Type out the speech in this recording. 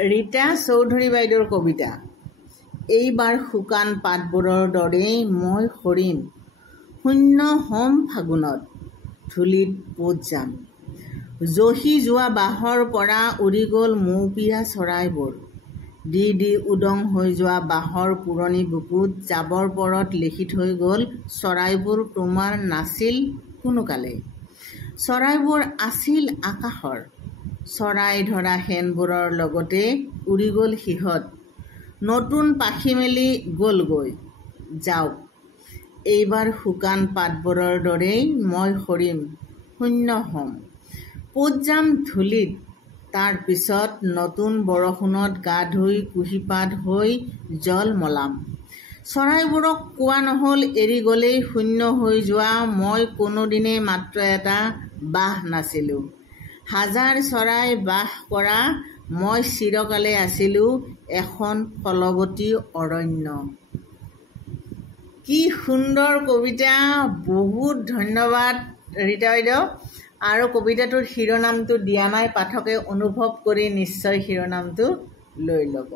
ৰীতা চৌধুৰী বাইদেউৰ কবিতা। এইবাৰ শুকান পাতবোৰৰ দৰেই মই সৰিম, শূন্য হম ফাগুনত, ধূলিত পোত যাম। জহি যোৱা বাঁহৰ পৰা উৰি গ'ল মৌপিয়া চৰাইবোৰ। দি উদং হৈ যোৱা বাঁহৰ পুৰণি বুকুত জাবৰ পৰত লিখি থৈ গ'ল চৰাইবোৰ তোমাৰ নাছিল কোনোকালে। চৰাইবোৰ আছিল আকাশৰ, চৰাই ধৰা শেনবোৰৰ লগতে উৰি গ'ল সিহঁত, নতুন পাখি মেলি গ'লগৈ। যাওক, এইবাৰ শুকান পাতবোৰৰ দৰেই মই সৰিম, শূন্য হম, পোত যাম ধূলিত। তাৰ পিছত নতুন বৰষুণত গা ধুই কুঁহিপাত হৈ জল মলাম। চৰাইবোৰক কোৱা নহ'ল এৰি গ'লেই শূন্য হৈ যোৱা মই কোনোদিনেই মাত্ৰ এটা বাঁহ নাছিলোঁ। হাজাৰ চৰাই বাস কৰা মই চিৰকালে আছিলোঁ এখন ফলৱতী অৰণ্য। কি সুন্দৰ কবিতা! বহুত ধন্যবাদ ৰীতা বাইদেউ। আৰু কবিতাটোৰ শিৰোনামটো দিয়া নাই, পাঠকে অনুভৱ কৰি নিশ্চয় শিৰোনামটো লৈ ল'ব।